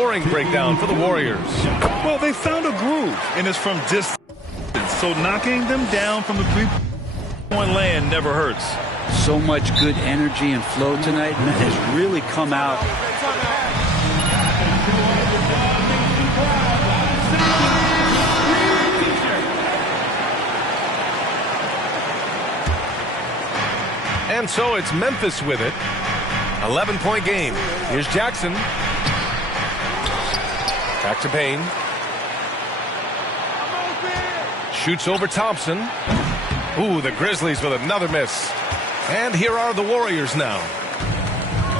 scoring breakdown for the Warriors. Well, they found a groove, and it's from distance. So knocking them down from the three-point land never hurts. So much good energy and flow tonight, and that has really come out. And so it's Memphis with it. 11-point game. Here's Jackson. Back to Payne. Shoots over Thompson. Ooh, the Grizzlies with another miss. And here are the Warriors now.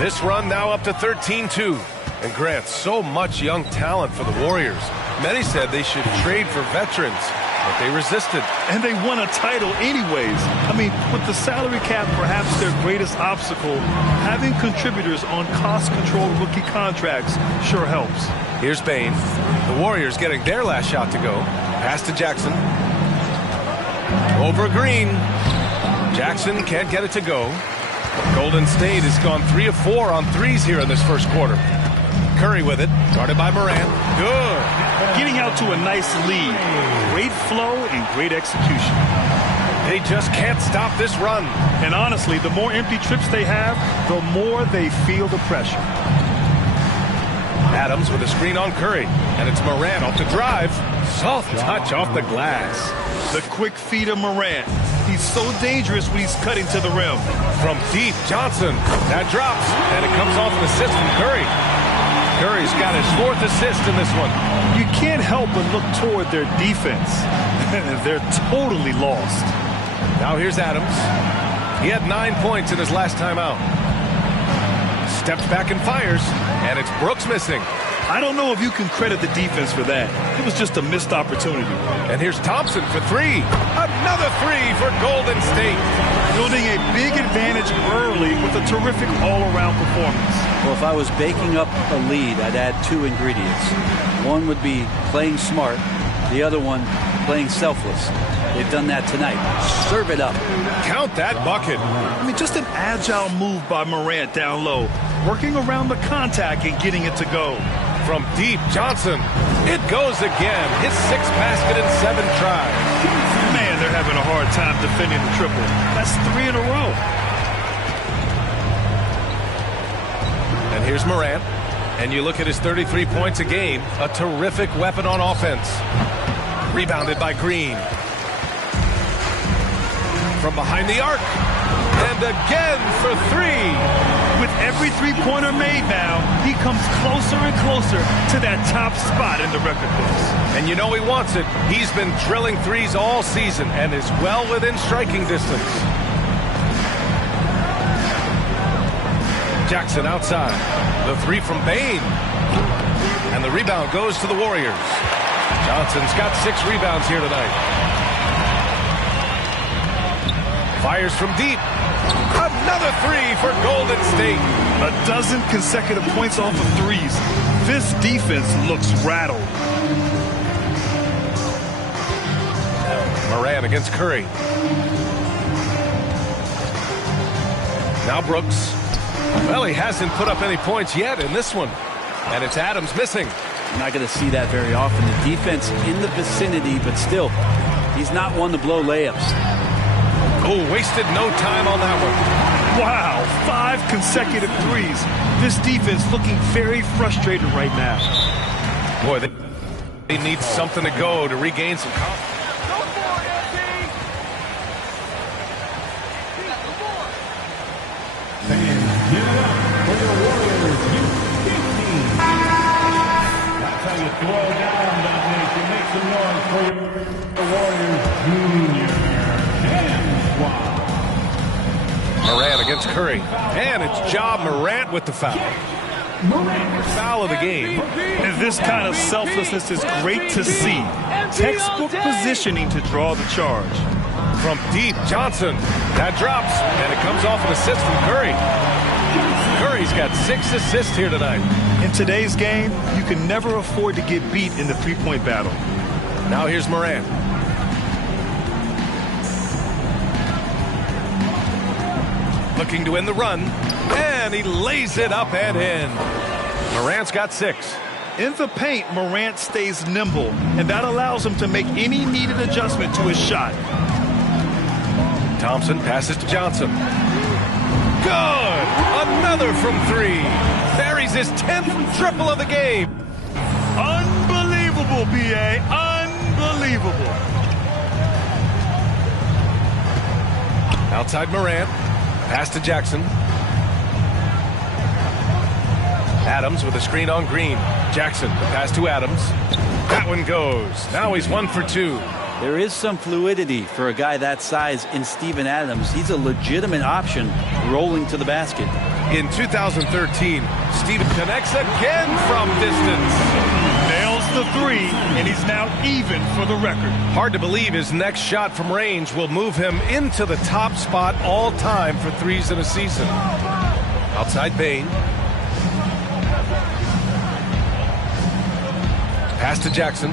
This run now up to 13-2. And Grant, so much young talent for the Warriors. Many said they should trade for veterans, but they resisted. And they won a title anyways. I mean, with the salary cap perhaps their greatest obstacle, having contributors on cost-controlled rookie contracts sure helps. Here's Payne. The Warriors getting their last shot to go. Pass to Jackson. Over Green. Jackson can't get it to go. Golden State has gone 3 of 4 on threes here in this first quarter. Curry with it, guarded by Morant. Good. Getting out to a nice lead. Great flow and great execution. They just can't stop this run. And honestly, the more empty trips they have, the more they feel the pressure. Adams with a screen on Curry. And it's Morant off the drive. Soft touch off the glass. The quick feed of Morant. He's so dangerous when he's cutting to the rim. From deep, Johnson. That drops. And it comes off an assist from Curry. Curry's got his 4th assist in this one. You can't help but look toward their defense. They're totally lost. Now here's Adams. He had 9 points in his last time out. Steps back and fires. And it's Brooks missing. I don't know if you can credit the defense for that. It was just a missed opportunity. And here's Thompson for 3. Another 3 for Golden State. Building a big advantage early with a terrific all-around performance. Well, if I was baking up a lead, I'd add 2 ingredients. One would be playing smart. The other one, playing selfless. They've done that tonight. Serve it up. Count that bucket. I mean, just an agile move by Morant down low. Working around the contact and getting it to go. From deep, Johnson. It goes again. His 6th basket in 7 tries. Man, they're having a hard time defending the triple. That's 3 in a row. And here's Morant. And you look at his 33 points a game. A terrific weapon on offense. Rebounded by Green. From behind the arc. And again for 3. With every three-pointer made now, he comes closer and closer to that top spot in the record books. And you know he wants it. He's been drilling threes all season and is well within striking distance. Jackson outside. The 3 from Payne. And the rebound goes to the Warriors. Johnson's got 6 rebounds here tonight. Fires from deep. Another 3 for Golden State. A dozen consecutive points off of threes. This defense looks rattled. Morant against Curry. Now Brooks. Well, he hasn't put up any points yet in this one. And it's Adams missing. You're not going to see that very often. The defense in the vicinity, but still, he's not one to blow layups. Oh, wasted no time on that one. Wow, 5 consecutive threes. This defense looking very frustrated right now. Boy, they need something to go to regain some confidence. That's how you throw down, Dominic. You make some noise for the Warriors Junior. Morant against Curry. And it's Morant with the foul. Foul of the game. And this kind of selflessness is great to see. Textbook positioning to draw the charge. From deep, Johnson. That drops. And it comes off an assist from Curry. Curry's got 6 assists here tonight. In today's game, you can never afford to get beat in the three-point battle. Now here's Morant. Looking to win the run. And he lays it up and in. Morant's got 6. In the paint, Morant stays nimble, and that allows him to make any needed adjustment to his shot. Thompson passes to Johnson. Good! Another from three. Buries his 10th triple of the game. Unbelievable, B.A. Unbelievable. Outside Morant. Pass to Jackson. Adams with a screen on Green. Jackson, the pass to Adams. That one goes. Now he's 1 for 2. There is some fluidity for a guy that size in Steven Adams. He's a legitimate option rolling to the basket. In 2013, Steven connects again from distance. Nails the three, and he's now even for the record. Hard to believe his next shot from range will move him into the top spot all time for threes in a season. Outside Bain. Pass to Jackson.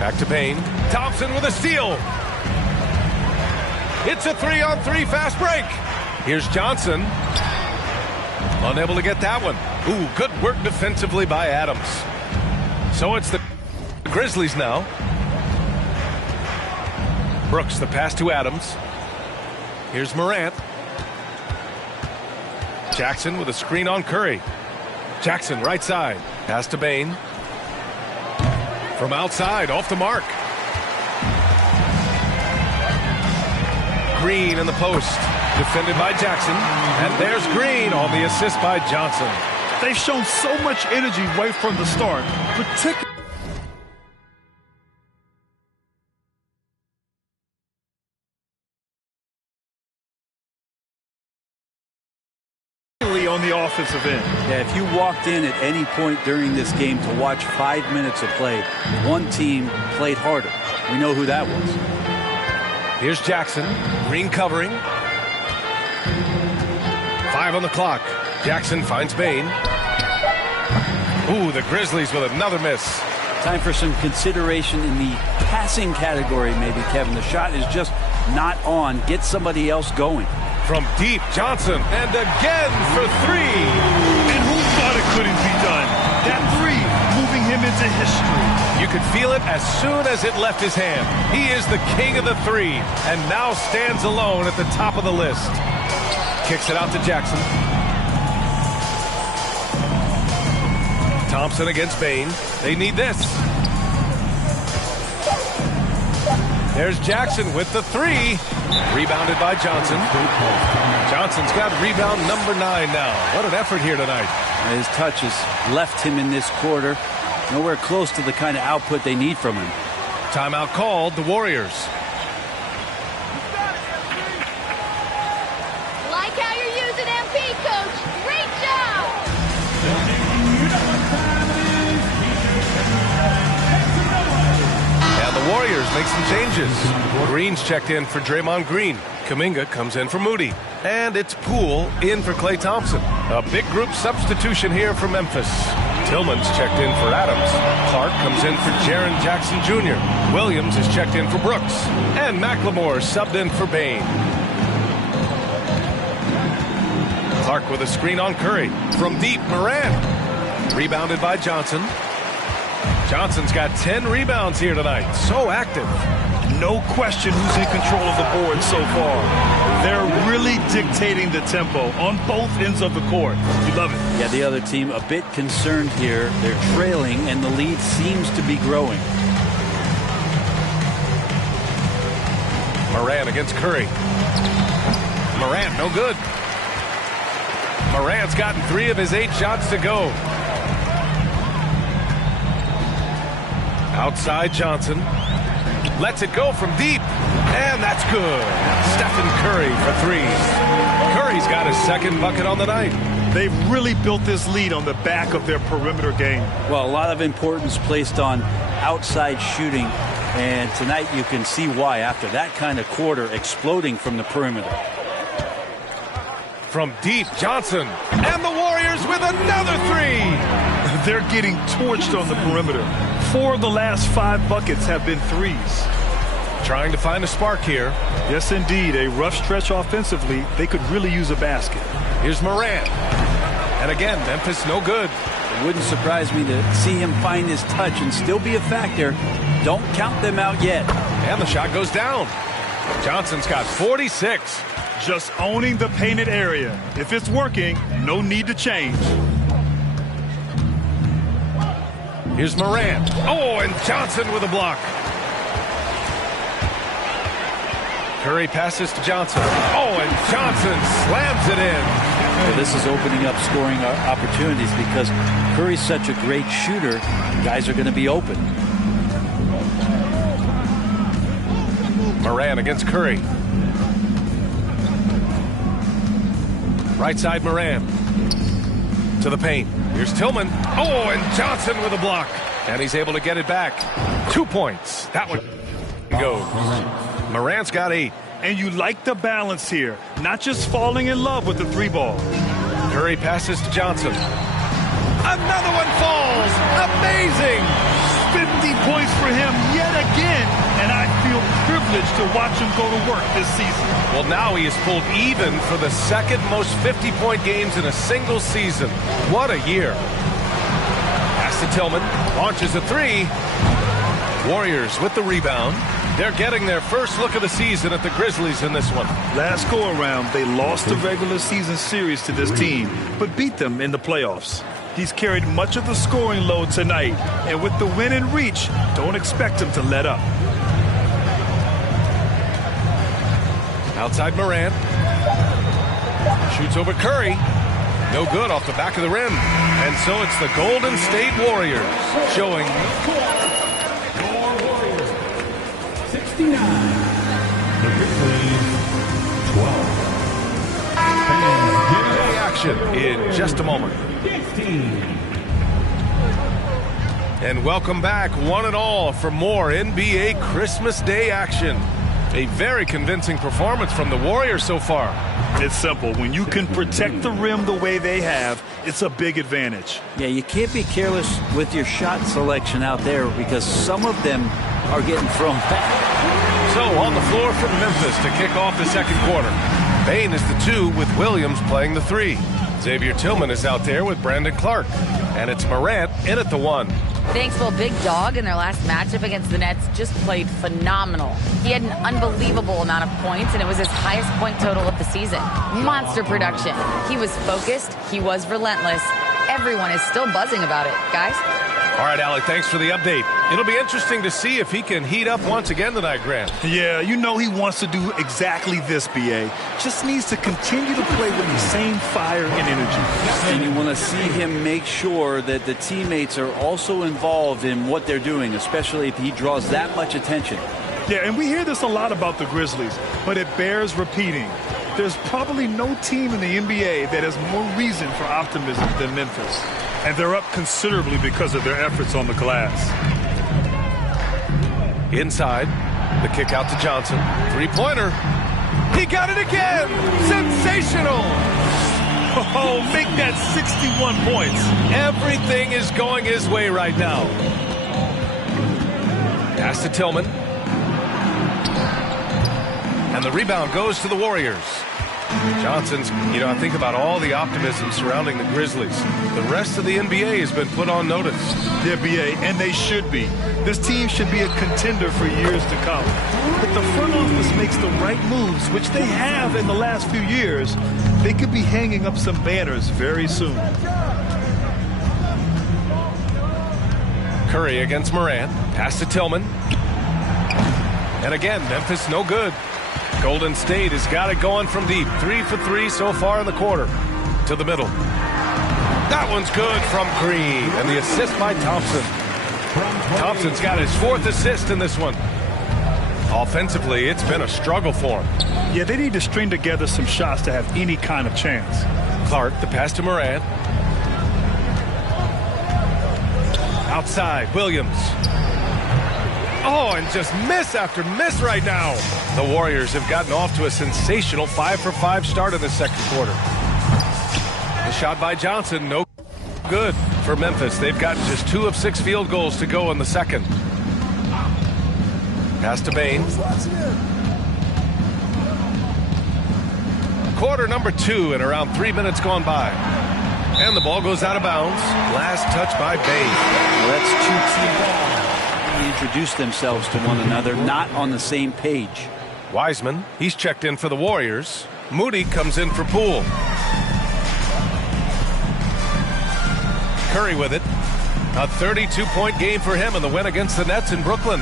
Back to Bain. Thompson with a steal. It's a 3-on-3 fast break. Here's Johnson. Unable to get that one. Ooh, good work defensively by Adams. So it's the Grizzlies now. Brooks, the pass to Adams. Here's Morant. Jackson with a screen on Curry. Jackson right side. Pass to Bain. From outside, off the mark. Green in the post. Defended by Jackson. And there's Green on the assist by Johnson. They've shown so much energy right from the start, particularly on the offensive end. Yeah, if you walked in at any point during this game to watch 5 minutes of play, one team played harder. We know who that was. Here's Jackson. Green covering. 5 on the clock. Jackson finds Bain. Ooh, the Grizzlies with another miss. Time for some consideration in the passing category, maybe, Kevin. The shot is just not on. Get somebody else going. From deep, Johnson, and again for three. And who thought it couldn't be done? That three, moving him into history. You could feel it as soon as it left his hand. He is the king of the three, and now stands alone at the top of the list. Kicks it out to Jackson. Thompson against Bain. They need this. There's Jackson with the three. Rebounded by Johnson. Johnson's got rebound number 9 now. What an effort here tonight. His touch has left him in this quarter. Nowhere close to the kind of output they need from him. Timeout called, the Warriors. Like how you're using MP, Coach. Great job. And the Warriors make some changes. Green's checked in for Draymond Green. Kuminga comes in for Moody. And it's Poole in for Klay Thompson. A big group substitution here for Memphis. Tillman's checked in for Adams. Clark comes in for Jaren Jackson Jr. Williams is checked in for Brooks. And McLemore subbed in for Bain. Clark with a screen on Curry. From deep, Morant. Rebounded by Johnson. Johnson's got 10 rebounds here tonight. So active. No question who's in control of the board so far. They're really dictating the tempo on both ends of the court. You love it. Yeah, the other team a bit concerned here. They're trailing, and the lead seems to be growing. Morant against Curry. Morant, no good. Morant's gotten 3 of his 8 shots to go. Outside Johnson. Lets it go from deep. And that's good. Stephen Curry for 3s. Curry's got his second bucket on the night. They've really built this lead on the back of their perimeter game. Well, a lot of importance placed on outside shooting. And tonight you can see why after that kind of quarter exploding from the perimeter. From deep, Johnson. And the Warriors with another 3. They're getting torched on the perimeter. 4 of the last 5 buckets have been 3s. trying to find a spark here. Yes, indeed. A rough stretch offensively. They could really use a basket. Here's Morant. And again, Memphis no good. It wouldn't surprise me to see him find his touch and still be a factor. Don't count them out yet. And the shot goes down. Johnson's got 46. Just owning the painted area. If it's working, no need to change. Here's Morant. Oh, and Johnson with a block. Curry passes to Johnson. Oh, and Johnson slams it in. Well, this is opening up scoring opportunities because Curry's such a great shooter. Guys are going to be open. Morant against Curry. Right side Morant. To the paint. Here's Tillman. Oh, and Johnson with a block. And he's able to get it back. 2 points. That one goes. Morant's got 8. And you like the balance here. Not just falling in love with the 3-ball. Curry passes to Johnson. Another one falls. Amazing. 50 points for him yet again. And I feel privileged to watch him go to work this season. Well, now he has pulled even for the second most 50-point games in a single season. What a year. Pass to Tillman. Launches a 3. Warriors with the rebound. They're getting their first look of the season at the Grizzlies in this one. Last go-around, they lost the regular season series to this team, but beat them in the playoffs. He's carried much of the scoring load tonight, and with the win in reach, don't expect him to let up. Outside Morant. Shoots over Curry. No good off the back of the rim. And so it's the Golden State Warriors showing 69. The Grizzlies, 12. the action in just a moment. 15. And welcome back, one and all, for more NBA Christmas Day action. A very convincing performance from the Warriors so far. It's simple. When you can protect the rim the way they have, it's a big advantage. Yeah, you can't be careless with your shot selection out there because some of them are getting thrown back. So on the floor for Memphis to kick off the second quarter. Bain is the 2 with Williams playing the 3. Xavier Tillman is out there with Brandon Clark. And it's Morant in at the 1. Thanks, well, Big Dog in their last matchup against the Nets just played phenomenal. He had an unbelievable amount of points, and it was his highest point total of the season. Monster production. He was focused. He was relentless. Everyone is still buzzing about it. Guys? All right, Alec, thanks for the update. It'll be interesting to see if he can heat up once again tonight, Grant. Yeah, you know he wants to do exactly this, B.A. Just needs to continue to play with the same fire and energy. And you want to see him make sure that the teammates are also involved in what they're doing, especially if he draws that much attention. Yeah, and we hear this a lot about the Grizzlies, but it bears repeating. There's probably no team in the NBA that has more reason for optimism than Memphis. And they're up considerably because of their efforts on the glass. Inside, the kick out to Johnson. 3-pointer. He got it again! Sensational! Oh, make that 61 points. Everything is going his way right now. Pass to Tillman. And the rebound goes to the Warriors. Johnson's, I think about all the optimism surrounding the Grizzlies. The rest of the NBA has been put on notice. Yeah, B.A., and they should be. This team should be a contender for years to come. If the front office makes the right moves, which they have in the last few years, they could be hanging up some banners very soon. Curry against Morant. Pass to Tillman. And again, Memphis no good. Golden State has got it going from deep. 3 for 3 so far in the quarter. To the middle. That one's good from Green. And the assist by Thompson. Thompson's got his 4th assist in this one. Offensively, it's been a struggle for him. Yeah, they need to string together some shots to have any kind of chance. Clark, the pass to Morant. Outside, Williams. Oh, and just miss after miss right now. The Warriors have gotten off to a sensational 5 for 5 start in the second quarter. The shot by Johnson, no good for Memphis. They've gotten just 2 of 6 field goals to go in the second. Pass to Bain. Quarter number 2 and around 3 minutes gone by. And the ball goes out of bounds. Last touch by Bain. Well, that's two teams introduce themselves to one another, not on the same page. Wiseman, he's checked in for the Warriors. Moody comes in for Poole. Curry with it. A 32-point game for him in the win against the Nets in Brooklyn.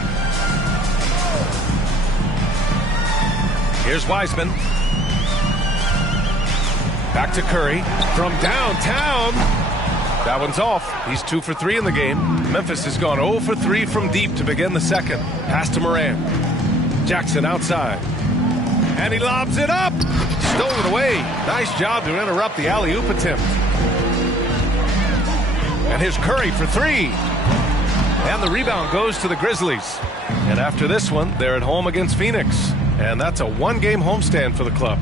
Here's Wiseman. Back to Curry from downtown. That one's off. He's 2 for 3 in the game. Memphis has gone 0 for 3 from deep to begin the second. Pass to Morant. Jackson outside. And he lobs it up. Stolen away. Nice job to interrupt the alley-oop attempt. And here's Curry for 3. And the rebound goes to the Grizzlies. And after this one, they're at home against Phoenix. And that's a 1-game homestand for the club.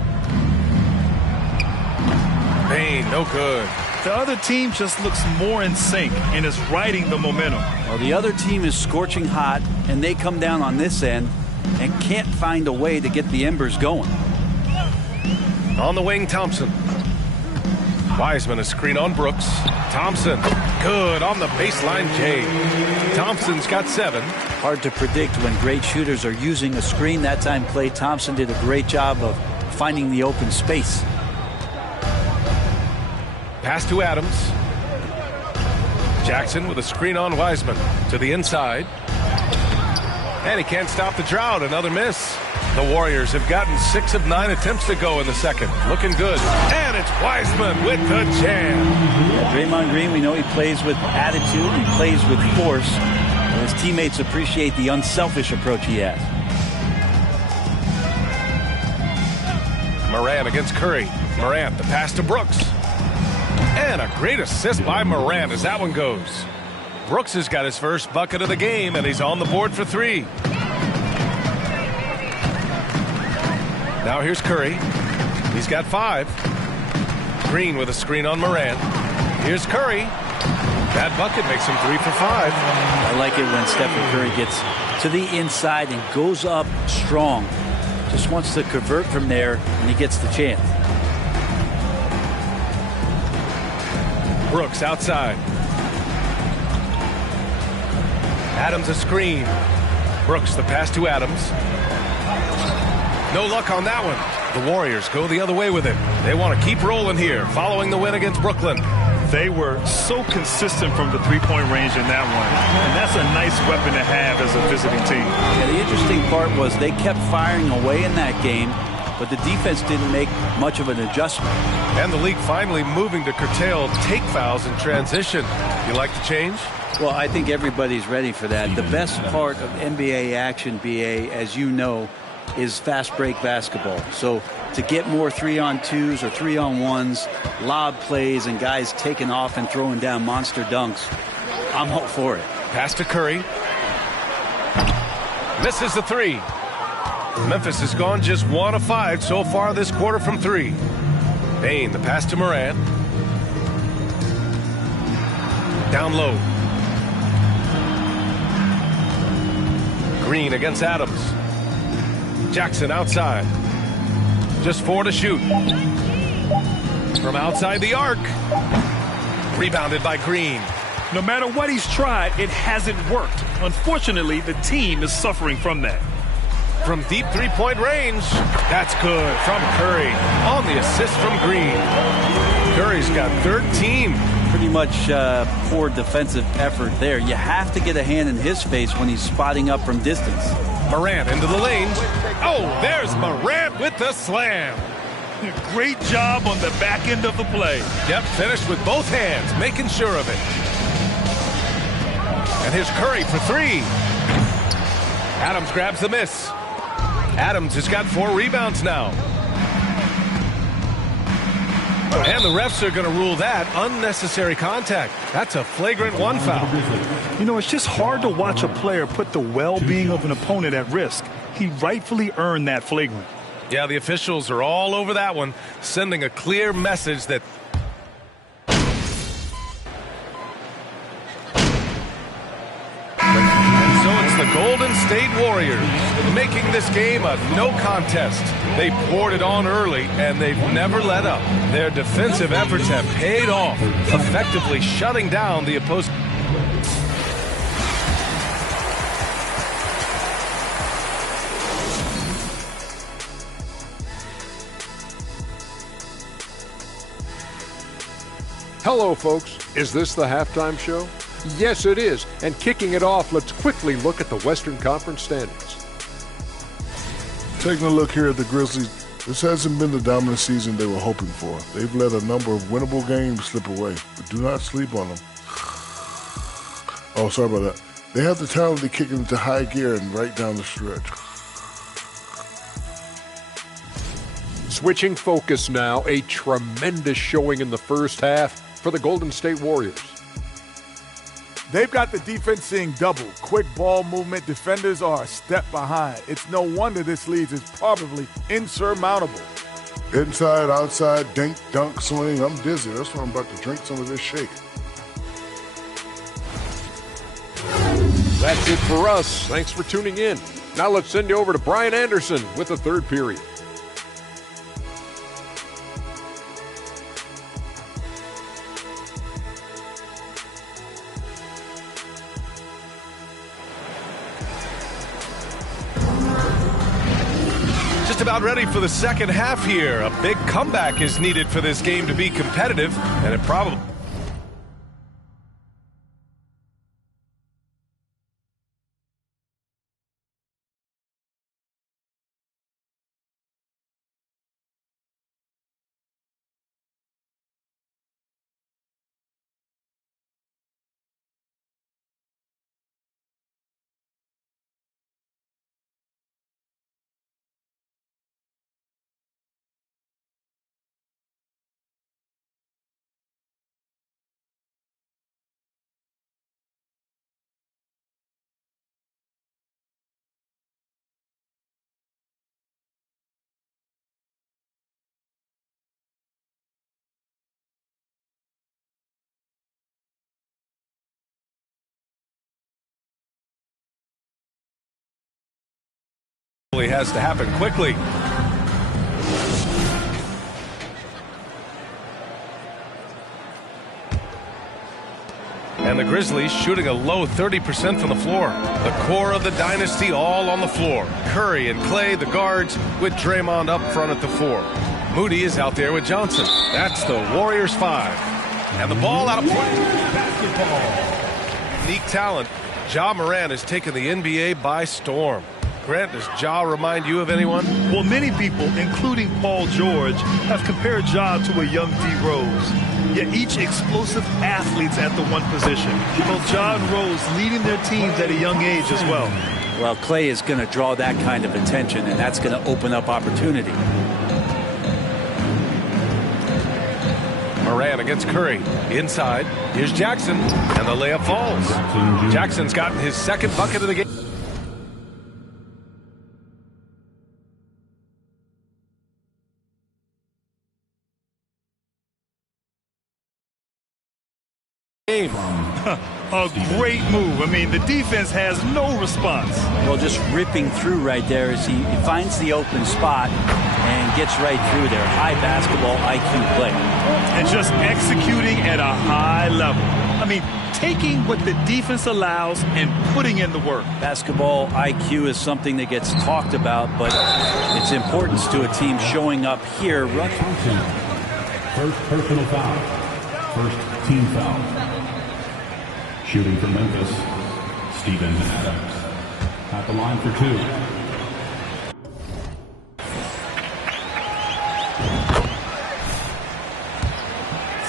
Bain, no good. The other team just looks more in sync and is riding the momentum. Well, the other team is scorching hot, and they come down on this end and can't find a way to get the embers going. On the wing, Thompson. Wiseman, a screen on Brooks. Thompson, good on the baseline, Jay. Thompson's got 7. Hard to predict when great shooters are using a screen. That time, Klay Thompson did a great job of finding the open space. Pass to Adams. Jackson with a screen on Wiseman to the inside. And he can't stop the drought. Another miss. The Warriors have gotten 6 of 9 attempts to go in the second. Looking good. And it's Wiseman with the jam. Yeah, Draymond Green, we know he plays with attitude. He plays with force. And his teammates appreciate the unselfish approach he has. Morant against Curry. Morant, the pass to Brooks. And a great assist by Morant as that one goes. Brooks has got his first bucket of the game, and he's on the board for 3. Now here's Curry. He's got 5. Green with a screen on Morant. Here's Curry. That bucket makes him 3 for 5. I like it when Stephen Curry gets to the inside and goes up strong. Just wants to convert from there when he gets the chance. Brooks outside. Adams a screen. Brooks the pass to Adams. No luck on that one. The Warriors go the other way with it. They want to keep rolling here following the win against Brooklyn. They were so consistent from the three-point range in that one. And that's a nice weapon to have as a visiting team. Yeah, the interesting part was they kept firing away in that game, but the defense didn't make much of an adjustment. And the league finally moving to curtail take fouls in transition. You like the change? Well, I think everybody's ready for that. The best part of NBA action, BA, as you know, is fast break basketball. So to get more 3-on-2s or 3-on-1s, lob plays, and guys taking off and throwing down monster dunks, I'm all for it. Pass to Curry. Misses the 3. Memphis has gone just 1 of 5 so far this quarter from 3. Bain, the pass to Morant. Down low. Green against Adams. Jackson outside. Just 4 to shoot. From outside the arc. Rebounded by Green. No matter what he's tried, it hasn't worked. Unfortunately, the team is suffering from that. From deep 3-point range. That's good from Curry on the assist from Green. Curry's got 13. Pretty much poor defensive effort there. You have to get a hand in his face when he's spotting up from distance. Morant into the lane. Oh, there's Morant with the slam. Great job on the back end of the play. Yep, finished with both hands, making sure of it. And here's Curry for 3. Adams grabs the miss. Adams has got 4 rebounds now. And the refs are going to rule that unnecessary contact. That's a flagrant 1 foul. You know, it's just hard to watch a player put the well-being of an opponent at risk. He rightfully earned that flagrant. Yeah, the officials are all over that one, sending a clear message that and so it's the the Golden State Warriors, making this game a no contest. They poured it on early, and they've never let up. Their defensive efforts have paid off, effectively shutting down the opposing. Hello, folks. Is this the halftime show? Yes, it is. And kicking it off, let's quickly look at the Western Conference standings. Taking a look here at the Grizzlies, this hasn't been the dominant season they were hoping for. They've let a number of winnable games slip away, but do not sleep on them. Oh, sorry about that. They have the talent to kick into high gear and right down the stretch. Switching focus now, a tremendous showing in the first half for the Golden State Warriors. They've got the defense seeing double. Quick ball movement. Defenders are a step behind. It's no wonder this lead is probably insurmountable. Inside, outside, dink, dunk, swing. I'm dizzy. That's why I'm about to drink some of this shake. That's it for us. Thanks for tuning in. Now let's send you over to Brian Anderson with the third period. Just about ready for the second half here. A big comeback is needed for this game to be competitive, and it probably... has to happen quickly. And the Grizzlies shooting a low 30% from the floor. The core of the dynasty all on the floor. Curry and Clay, the guards, with Draymond up front at the 4. Moody is out there with Johnson. That's the Warriors 5. And the ball out of play. Basketball. Unique talent. Ja Morant has taken the NBA by storm. Grant, does Ja remind you of anyone? Well, many people, including Paul George, have compared Ja to a young D. Rose. Yet each explosive athletes at the one position. Both Ja and Rose leading their teams at a young age as well. Well, Clay is going to draw that kind of attention, and that's going to open up opportunity. Morant against Curry. Inside. Here's Jackson, and the layup falls. Jackson's gotten his second bucket of the game. A great move. I mean, the defense has no response. Well, just ripping through right there as he finds the open spot and gets right through there. High basketball IQ play. And just executing at a high level. I mean, taking what the defense allows and putting in the work. Basketball IQ is something that gets talked about, but its importance to a team showing up here. First personal foul. First team foul. Shooting for Memphis, Steven Adams. At the line for 2.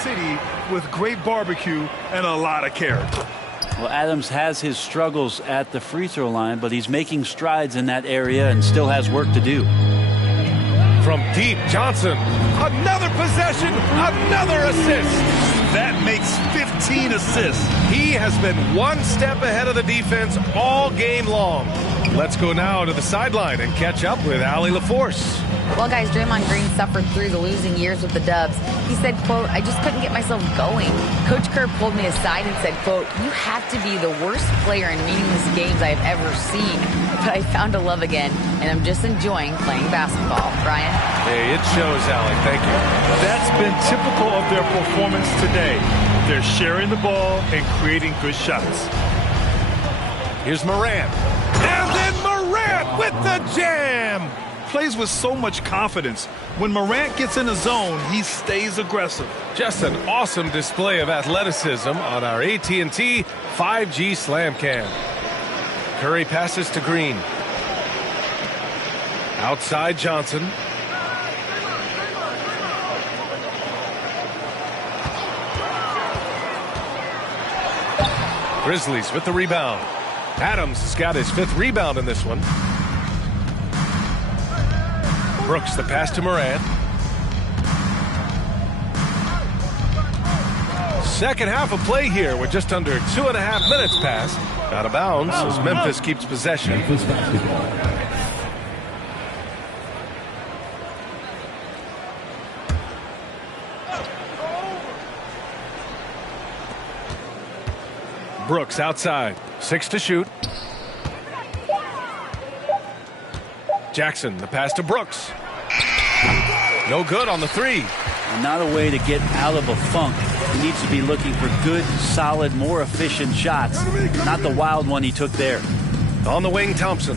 City with great barbecue and a lot of character. Well, Adams has his struggles at the free throw line, but he's making strides in that area and still has work to do. From deep, Johnson. Another possession, another assist. That makes 15 assists. He has been one step ahead of the defense all game long. Let's go now to the sideline and catch up with Allie LaForce. Well, guys, Draymond Green suffered through the losing years with the Dubs. He said, quote, "I just couldn't get myself going." Coach Kerr pulled me aside and said, quote, "You have to be the worst player in meaningless games I've ever seen. But I found a love again, and I'm just enjoying playing basketball." Brian? Hey, it shows, Allie. Thank you. That's been typical of their performance today. They're sharing the ball and creating good shots. Here's Morant. And then Morant with the jam. Plays with so much confidence. When Morant gets in the zone, he stays aggressive. Just an awesome display of athleticism on our AT&T 5G Slam Cam. Curry passes to Green. Outside Johnson. Grizzlies with the rebound. Adams has got his 5th rebound in this one. Brooks the pass to Morant. Second half of play here with just under 2.5 minutes passed. Out of bounds as Memphis keeps possession. Memphis basketball. Brooks outside. 6 to shoot. Jackson, the pass to Brooks. No good on the 3. Not a way to get out of a funk. He needs to be looking for good, solid, more efficient shots. Not the wild one he took there. On the wing, Thompson.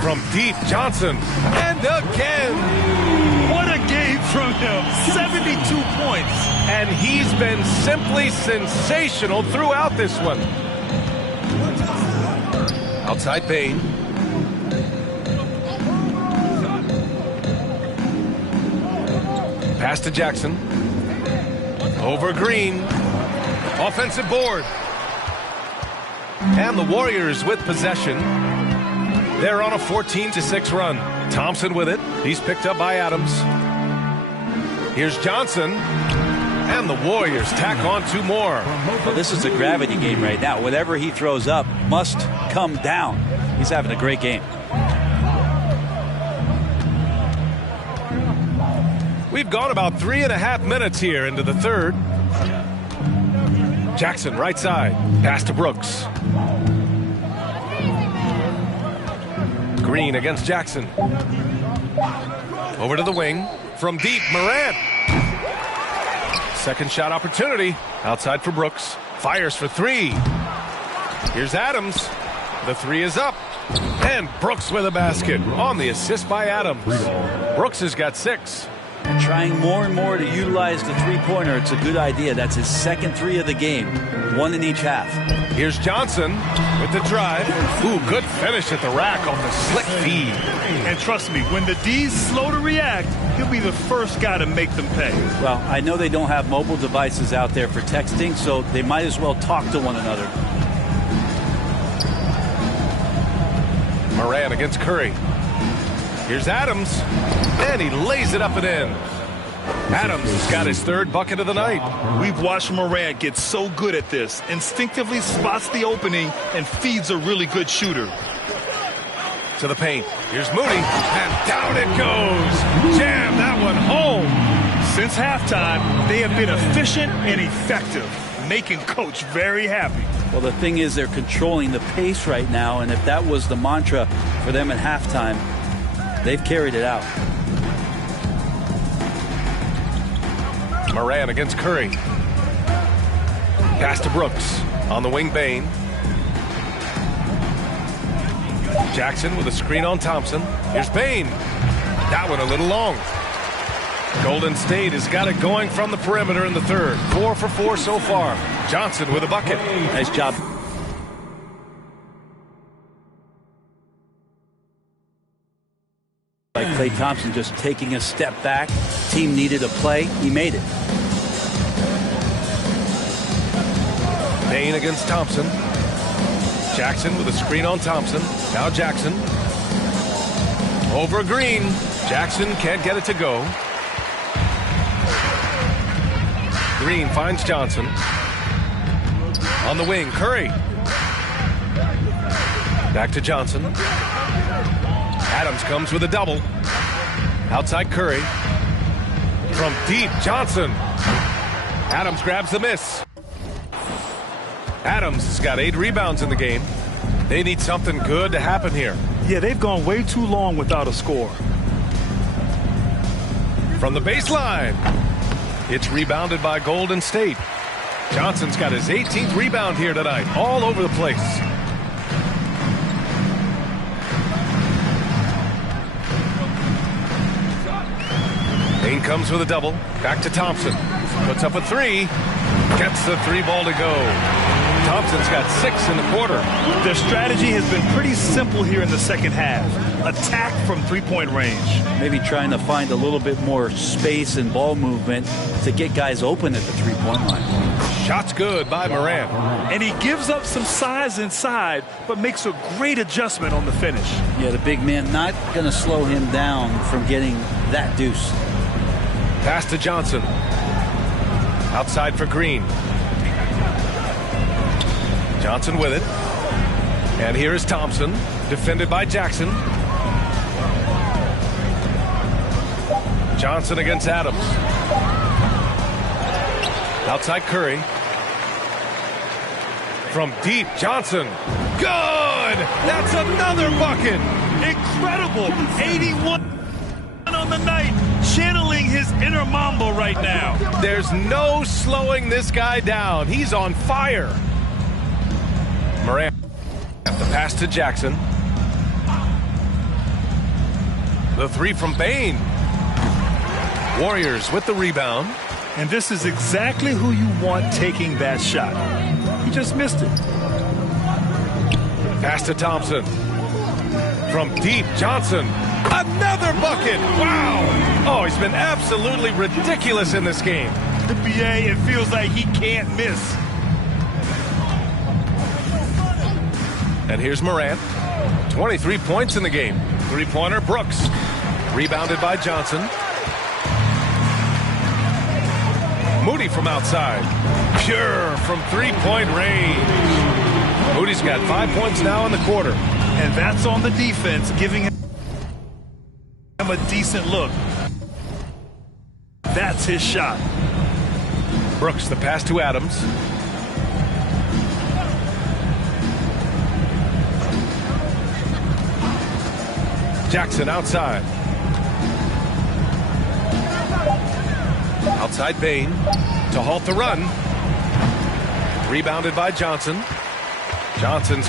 From deep, Johnson. And again. What a game from him. 72 points. And he's been simply sensational throughout this one. Outside Bain. Pass to Jackson. Over Green. Offensive board. And the Warriors with possession. They're on a 14-6 run. Thompson with it. He's picked up by Adams. Here's Johnson. And the Warriors tack on 2 more. Well, this is a gravity game right now. Whatever he throws up must come down. He's having a great game. We've gone about 3.5 minutes here into the 3rd. Jackson right side. Pass to Brooks. Green against Jackson. Over to the wing. From deep, Morant. Second shot opportunity. Outside for Brooks. Fires for 3. Here's Adams. The 3 is up. And Brooks with a basket on the assist by Adams. Brooks has got 6. Trying more and more to utilize the three-pointer. It's a good idea. That's his second 3 of the game. 1 in each half. Here's Johnson with the drive. Ooh, good finish at the rack off the slick feed. And trust me, when the D's slow to react, he'll be the first guy to make them pay. Well, I know they don't have mobile devices out there for texting, so they might as well talk to one another. Morant against Curry. Here's Adams, and he lays it up and in. Adams has got his 3rd bucket of the night. We've watched Morant get so good at this. Instinctively spots the opening and feeds a really good shooter. To the paint. Here's Moody, and down it goes. Jam that one home. Since halftime, they have been efficient and effective, making Coach very happy. Well, the thing is they're controlling the pace right now, and if that was the mantra for them at halftime, they've carried it out. Morant against Curry. Pass to Brooks. On the wing, Bain. Jackson with a screen on Thompson. Here's Bain. That one a little long. Golden State has got it going from the perimeter in the 3rd. 4 for 4 so far. Johnson with a bucket. Nice job. Like Klay Thompson just taking a step back. Team needed a play. He made it. Bain against Thompson. Jackson with a screen on Thompson. Now Jackson. Over Green. Jackson can't get it to go. Green finds Johnson. On the wing, Curry. Back to Johnson. Adams comes with a double. Outside Curry. From deep, Johnson. Adams grabs the miss. Adams has got 8 rebounds in the game. They need something good to happen here. Yeah, they've gone way too long without a score. From the baseline. It's rebounded by Golden State. Johnson's got his 18th rebound here tonight, all over the place. Payne comes with a double. Back to Thompson. Puts up a 3. Gets the 3 ball to go. Thompson's got 6 in the quarter. Their strategy has been pretty simple here in the second half. Attack from three-point range. Maybe trying to find a little bit more space and ball movement to get guys open at the three-point line. Shot's good by Morant. And he gives up some size inside, but makes a great adjustment on the finish. Yeah, the big man not going to slow him down from getting that deuce. Pass to Johnson. Outside for Green. Johnson with it. And here is Thompson, defended by Jackson. Johnson against Adams. Outside Curry. From deep, Johnson. Good! That's another bucket! Incredible! 81 on the night. Channeling his inner Mamba right now. There's no slowing this guy down. He's on fire. Morant. The pass to Jackson. The 3 from Payne. Warriors with the rebound. And this is exactly who you want taking that shot. He just missed it. Pass to Thompson. From deep, Johnson. Another bucket! Wow! Oh, he's been absolutely ridiculous in this game. The NBA, it feels like he can't miss. And here's Morant. 23 points in the game. Three-pointer, Brooks. Rebounded by Johnson. Moody from outside. Pure from three-point range. Moody's got 5 points now in the quarter. And that's on the defense, giving him a decent look. That's his shot. Brooks, the pass to Adams. Jackson outside. Outside Payne to halt the run. Rebounded by Johnson. Johnson's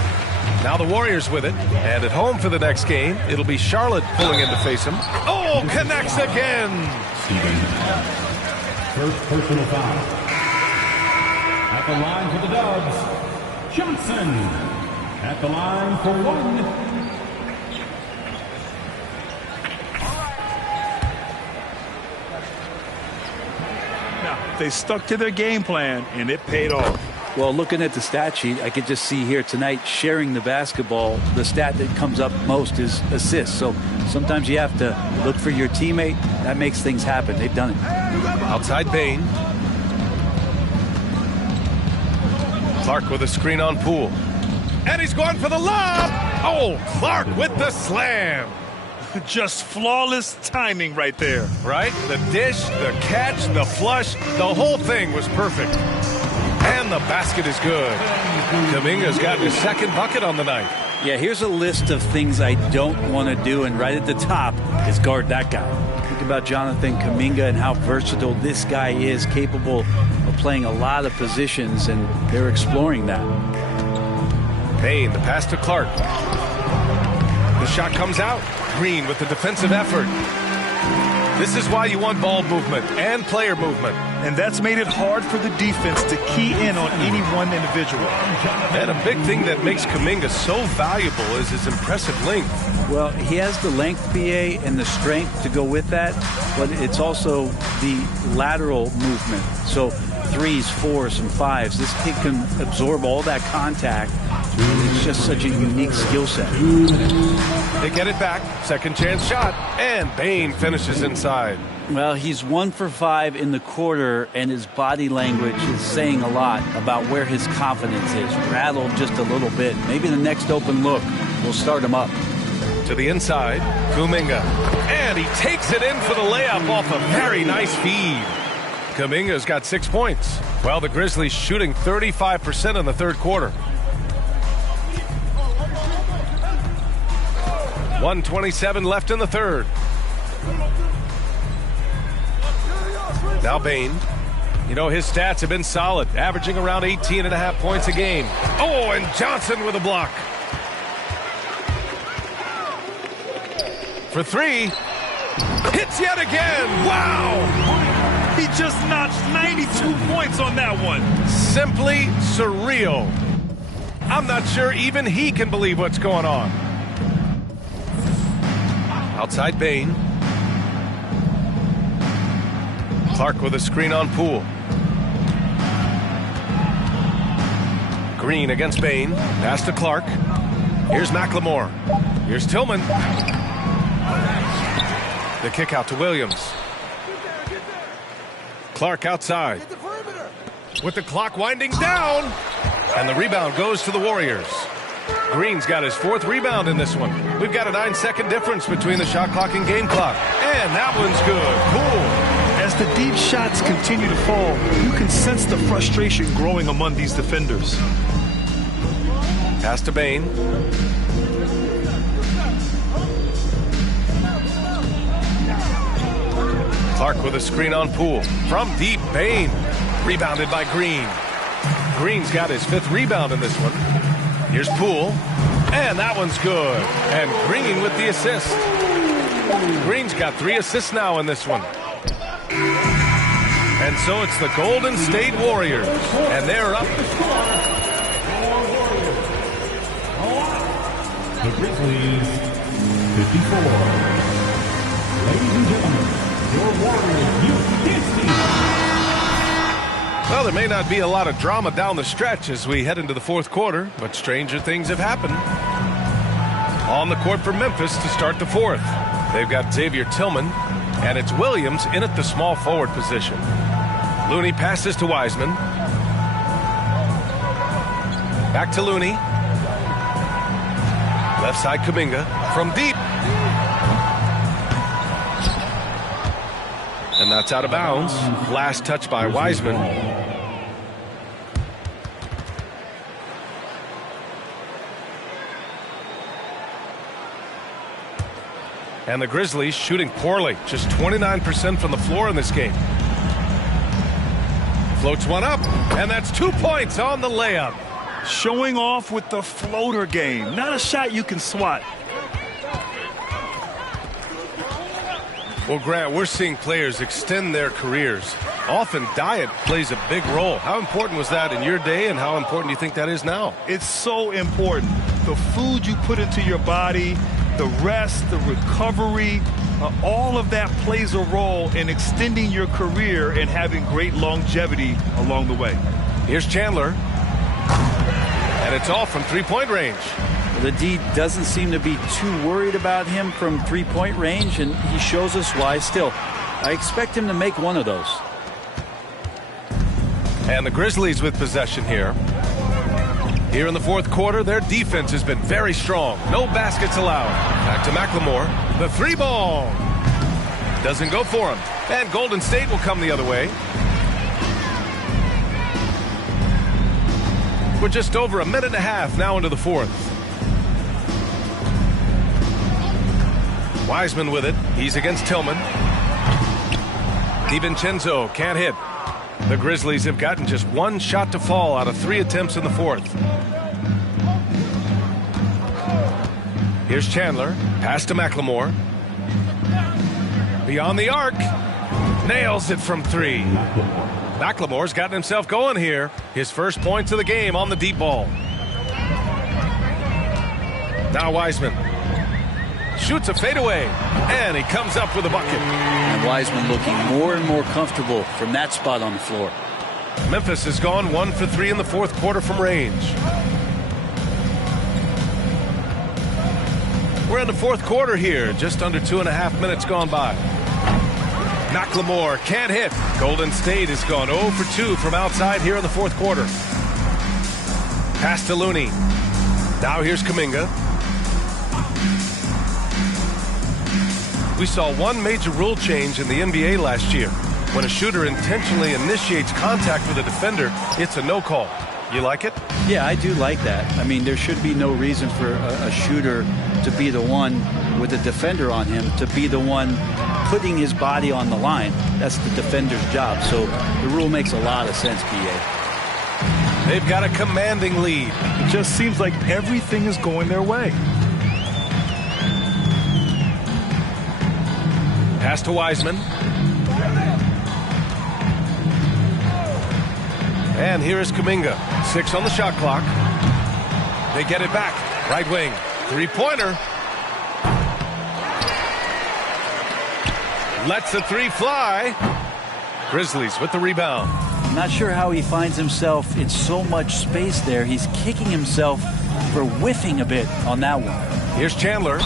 now the Warriors with it. And at home for the next game, it'll be Charlotte pulling in to face him. Oh, connects again. Stevens. First personal foul. At the line for the Dubs, Johnson. At the line for 1. They stuck to their game plan, and it paid off. Well, looking at the stat sheet, I could just see here tonight sharing the basketball. The stat that comes up most is assists. So sometimes you have to look for your teammate. That makes things happen. They've done it. Outside Payne. Clark with a screen on Poole. And he's going for the lob. Oh, Clark with the slam. Just flawless timing right there. Right? The dish, the catch, the flush, the whole thing was perfect. And the basket is good. Kuminga's got his second bucket on the night. Yeah, here's a list of things I don't want to do, and right at the top is guard that guy. Think about Jonathan Kuminga and how versatile this guy is, capable of playing a lot of positions, and they're exploring that. Payne, the pass to Clark. The shot comes out. Green with the defensive effort. This is why you want ball movement and player movement. And that's made it hard for the defense to key in on any one individual. And a big thing that makes Kuminga so valuable is his impressive length. Well, he has the length, PA, and the strength to go with that, but it's also the lateral movement. So 3s, 4s, and 5s. This kid can absorb all that contact. It's just such a unique skill set. They get it back. Second chance shot. And Payne finishes inside. Well, he's 1 for 5 in the quarter, and his body language is saying a lot about where his confidence is. Rattled just a little bit. Maybe the next open look will start him up. To the inside, Kuminga. And he takes it in for the layup off a very nice feed. Kuminga's got 6 points. Well, the Grizzlies shooting 35% in the third quarter. 1:27 left in the third. Now Bane. You know, his stats have been solid, averaging around 18.5 points a game. Oh, and Johnson with a block. For three. Hits yet again. Wow! He just notched 92 points on that one. Simply surreal. I'm not sure even he can believe what's going on. Outside Bane. Clark with a screen on Poole. Green against Bane. Pass to Clark. Here's McLemore. Here's Tillman. The kick out to Williams. Clark outside. With the clock winding down. And the rebound goes to the Warriors. Green's got his 4th rebound in this one. We've got a 9-second difference between the shot clock and game clock. And that one's good. Cool. As the deep shots continue to fall, you can sense the frustration growing among these defenders. Pass to Bane. Clark with a screen on Poole. From deep, Bane. Rebounded by Green. Green's got his 5th rebound in this one. Here's Poole. And that one's good. And Green with the assist. Green's got 3 assists now in this one. And so it's the Golden State Warriors. And they're up. The Grizzlies, 54. Ladies and gentlemen, your Warriors youth kids team. Well, there may not be a lot of drama down the stretch as we head into the fourth quarter, but stranger things have happened. On the court for Memphis to start the fourth. They've got Xavier Tillman, and it's Williams in at the small forward position. Looney passes to Wiseman. Back to Looney. Left side Kuminga from deep. And that's out of bounds. Last touch by Wiseman. And the Grizzlies shooting poorly. Just 29% from the floor in this game. Floats one up, and that's 2 points on the layup. Showing off with the floater game. Not a shot you can swat. Well, Grant, we're seeing players extend their careers. Often diet plays a big role. How important was that in your day, and how important do you think that is now? It's so important. The food you put into your body, the rest, the recovery, all of that plays a role in extending your career and having great longevity along the way. Here's Chandler. And it's off from three-point range. The D doesn't seem to be too worried about him from three-point range, and he shows us why. Still, I expect him to make one of those. And the Grizzlies with possession here. Here in the fourth quarter, their defense has been very strong. No baskets allowed. Back to McLemore. The three ball. Doesn't go for him. And Golden State will come the other way. We're just over a minute and a half now into the fourth. Wiseman with it. He's against Tillman. DiVincenzo can't hit. The Grizzlies have gotten just one shot to fall out of 3 attempts in the fourth. Here's Chandler. Pass to McLemore. Beyond the arc. Nails it from 3. McLemore's gotten himself going here. His first points of the game on the deep ball. Now Wiseman. Shoots a fadeaway. And he comes up with a bucket. And Wiseman looking more and more comfortable from that spot on the floor. Memphis has gone 1 for 3 in the fourth quarter from range. We're in the fourth quarter here. Just under 2.5 minutes gone by. McLemore can't hit. Golden State has gone 0 for 2 from outside here in the fourth quarter. Pass to Looney. Now here's Kuminga. We saw one major rule change in the NBA last year. When a shooter intentionally initiates contact with a defender, it's a no call. You like it? Yeah, I do like that. I mean, there should be no reason for a shooter to be the one with a defender on him, to be the one putting his body on the line. That's the defender's job. So the rule makes a lot of sense, PA. They've got a commanding lead. It just seems like everything is going their way. Pass to Wiseman. And here is Kuminga. 6 on the shot clock. They get it back. Right wing. Three-pointer. Lets the three fly. Grizzlies with the rebound. I'm not sure how he finds himself in so much space there. He's kicking himself for whiffing a bit on that one. Here's Chandler.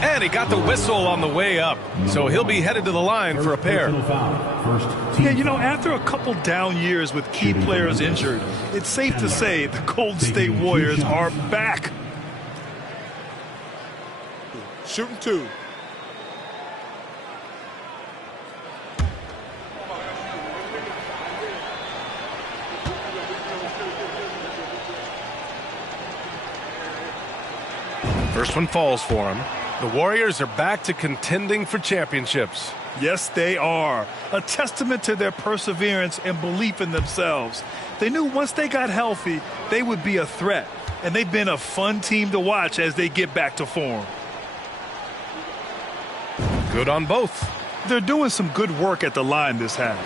And he got the whistle on the way up. So he'll be headed to the line for a pair. Yeah, you know, after a couple down years with key players injured, it's safe to say the Golden State Warriors are back. Shooting 2. First one falls for him. The Warriors are back to contending for championships. Yes, they are. A testament to their perseverance and belief in themselves. They knew once they got healthy, they would be a threat. And they've been a fun team to watch as they get back to form. Good on both. They're doing some good work at the line this half.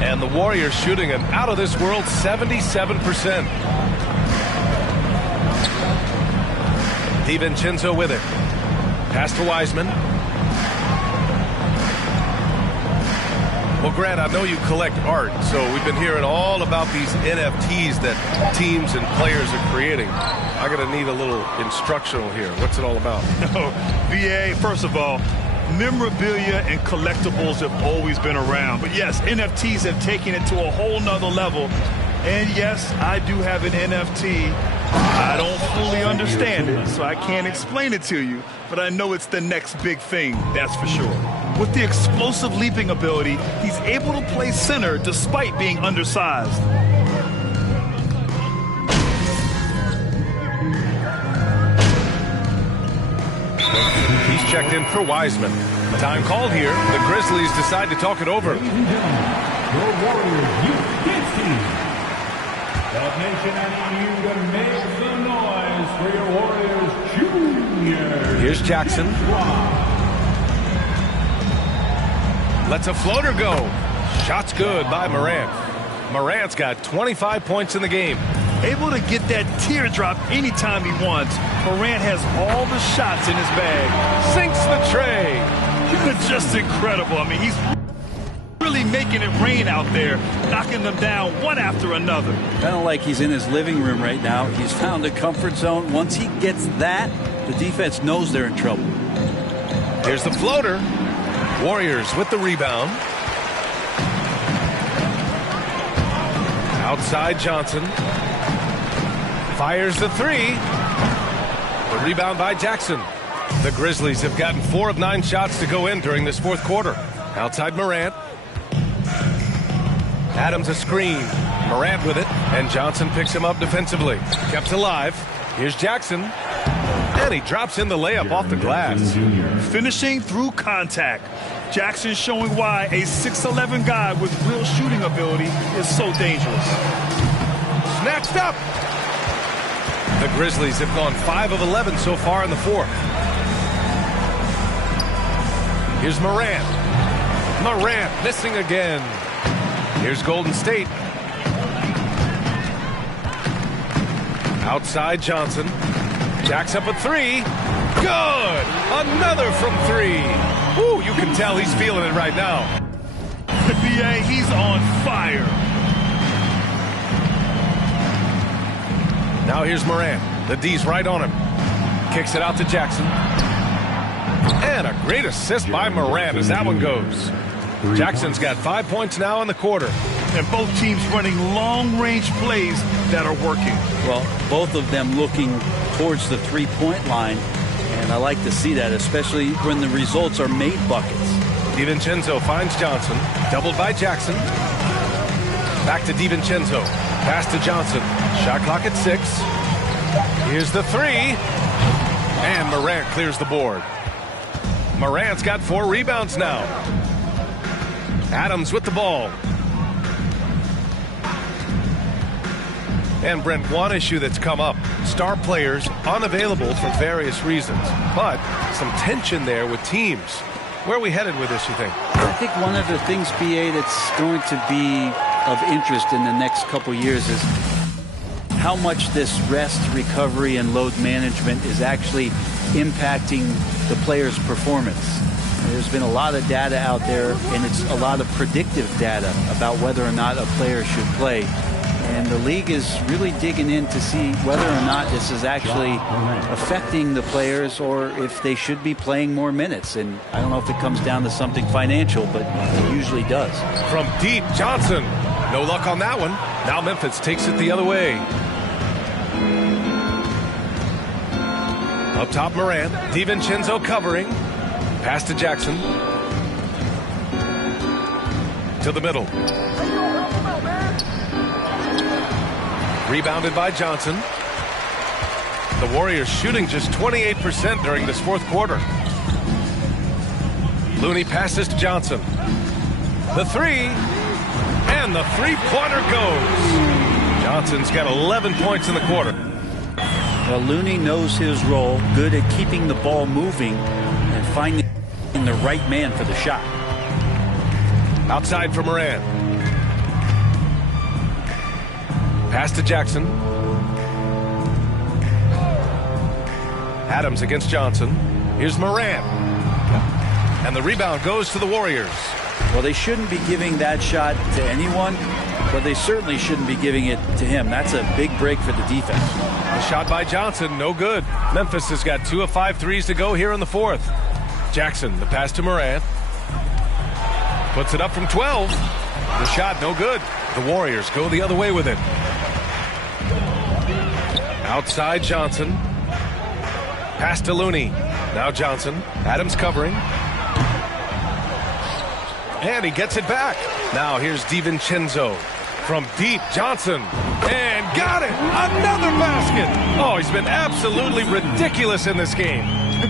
And the Warriors shooting an out-of-this-world 77%. DiVincenzo with it. Pass to Wiseman. Well, Grant, I know you collect art, so we've been hearing all about these NFTs that teams and players are creating. I'm going to need a little instructional here. What's it all about? No, VA, first of all, memorabilia and collectibles have always been around. But yes, NFTs have taken it to a whole nother level. And yes, I do have an NFT. I don't fully understand it, so I can't explain it to you, but I know it's the next big thing, that's for sure. With the explosive leaping ability, he's able to play center despite being undersized. He's checked in for Wiseman. Time called here. The Grizzlies decide to talk it over. Your Warriors Youth Kids Team. The nation asking you to make some noise for your Warriors Juniors. Here's Jackson. Lets a floater go. Shot's good by Morant. Morant's got 25 points in the game. Able to get that teardrop anytime he wants. Morant has all the shots in his bag. Sinks the tray. Just incredible. I mean, he's really making it rain out there, knocking them down one after another. Kind of like he's in his living room right now. He's found a comfort zone. Once he gets that, the defense knows they're in trouble. Here's the floater. Warriors with the rebound. Outside Johnson. Fires the three. The rebound by Jackson. The Grizzlies have gotten 4 of 9 shots to go in during this fourth quarter. Outside Morant. Adams a screen. Morant with it. And Johnson picks him up defensively. Kept alive. Here's Jackson. And he drops in the layup off the glass. Finishing through contact. Jackson showing why a 6'11" guy with real shooting ability is so dangerous. Snatched up. The Grizzlies have gone 5 of 11 so far in the fourth. Here's Morant. Morant missing again. Here's Golden State. Outside Johnson. Jacks up a three. Good. Another from 3. Ooh, you can tell he's feeling it right now. The BA, he's on fire. Now here's Morant. The D's right on him. Kicks it out to Jackson. And a great assist by Morant as that one goes. Jackson's got 5 points now in the quarter. And both teams running long-range plays that are working. Well, both of them looking towards the three-point line. And I like to see that, especially when the results are made buckets. DiVincenzo finds Johnson. Doubled by Jackson. Back to DiVincenzo. Pass to Johnson. Shot clock at 6. Here's the three. And Morant clears the board. Morant's got 4 rebounds now. Adams with the ball. And Brent, one issue that's come up. Star players unavailable for various reasons. But some tension there with teams. Where are we headed with this, you think? I think one of the things, BA, that's going to be of interest in the next couple years is how much this rest, recovery, and load management is actually impacting the player's performance. There's been a lot of data out there, and it's a lot of predictive data about whether or not a player should play. And the league is really digging in to see whether or not this is actually affecting the players or if they should be playing more minutes. And I don't know if it comes down to something financial, but it usually does. From deep, Johnson. No luck on that one. Now Memphis takes it the other way. Up top, Morant. DiVincenzo covering. Pass to Jackson. To the middle. Rebounded by Johnson. The Warriors shooting just 28% during this fourth quarter. Looney passes to Johnson. The three. And the three-pointer goes. Johnson's got 11 points in the quarter. Well, Looney knows his role, good at keeping the ball moving and finding the right man for the shot. Outside for Morant. Pass to Jackson. Adams against Johnson. Here's Morant. And the rebound goes to the Warriors. Well, they shouldn't be giving that shot to anyone, but they certainly shouldn't be giving it to him. That's a big break for the defense. The shot by Johnson, no good. Memphis has got 2 of 5 threes to go here in the fourth. Jackson, the pass to Morant. Puts it up from 12. The shot, no good. The Warriors go the other way with it. Outside Johnson. Pass to Looney. Now Johnson. Adams covering. And he gets it back. Now here's DiVincenzo. From deep, Johnson. And got it! Another basket! Oh, he's been absolutely ridiculous in this game.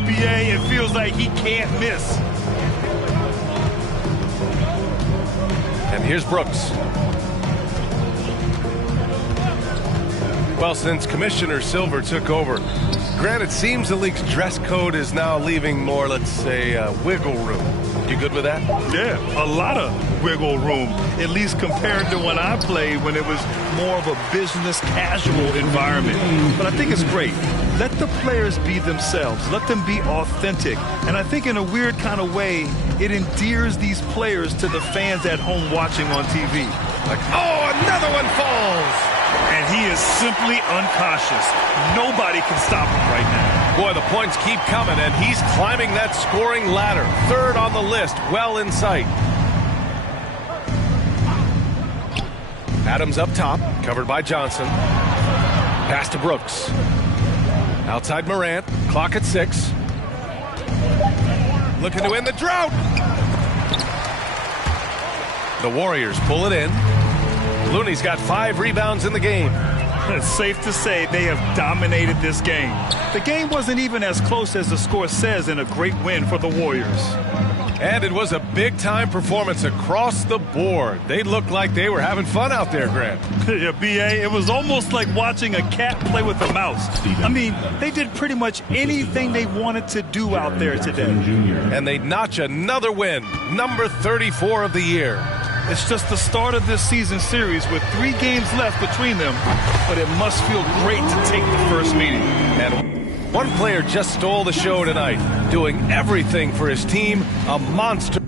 BA, it feels like he can't miss. And here's Brooks. Well, since Commissioner Silver took over, Grant, it seems the league's dress code is now leaving more, let's say, wiggle room. You good with that? Yeah, a lot of wiggle room, at least compared to when I played, when it was more of a business casual environment. But I think it's great. Let the players be themselves. Let them be authentic. And I think in a weird kind of way, it endears these players to the fans at home watching on TV. Like, oh, another one falls! And he is simply uncautious. Nobody can stop him right now. Boy, the points keep coming, and he's climbing that scoring ladder. Third on the list, well in sight. Adams up top, covered by Johnson. Pass to Brooks. Outside Morant, clock at 6. Looking to end the drought. The Warriors pull it in. Looney's got 5 rebounds in the game. It's safe to say they have dominated this game. The game wasn't even as close as the score says in a great win for the Warriors. And it was a big-time performance across the board. They looked like they were having fun out there, Grant. Yeah, B.A., it was almost like watching a cat play with a mouse. I mean, they did pretty much anything they wanted to do out there today. And they notch another win, number 34 of the year. It's just the start of this season series with 3 games left between them, but it must feel great to take the first meeting. And one player just stole the show tonight, doing everything for his team. A monster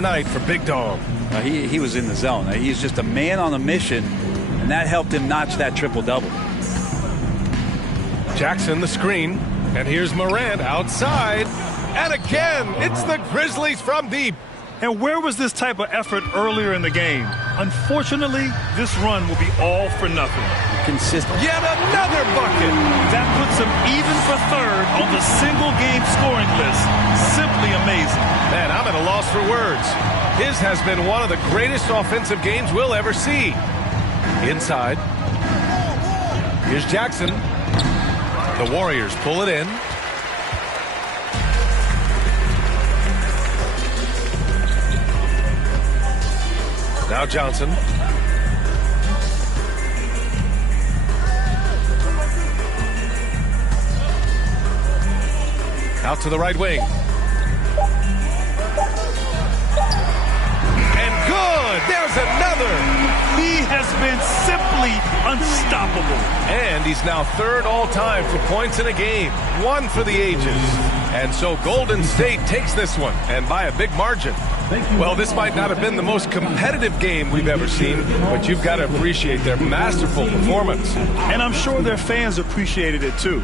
night for Big Dog. He was in the zone. He's just a man on a mission, and that helped him notch that triple-double. Jackson the screen, and here's Morant outside. And again, it's the Grizzlies from deep. And where was this type of effort earlier in the game? Unfortunately, this run will be all for nothing. Consistent. Yet another bucket. That puts him even for third on the single-game scoring list. Simply amazing. Man, I'm at a loss for words. His has been one of the greatest offensive games we'll ever see. Inside. Here's Jackson. The Warriors pull it in. Now Johnson. Out to the right wing. And good! There's another! He has been simply unstoppable. And he's now third all-time for points in a game. One for the ages. And so Golden State takes this one, and by a big margin. Well, this might not have been the most competitive game we've ever seen, but you've got to appreciate their masterful performance. And I'm sure their fans appreciated it too.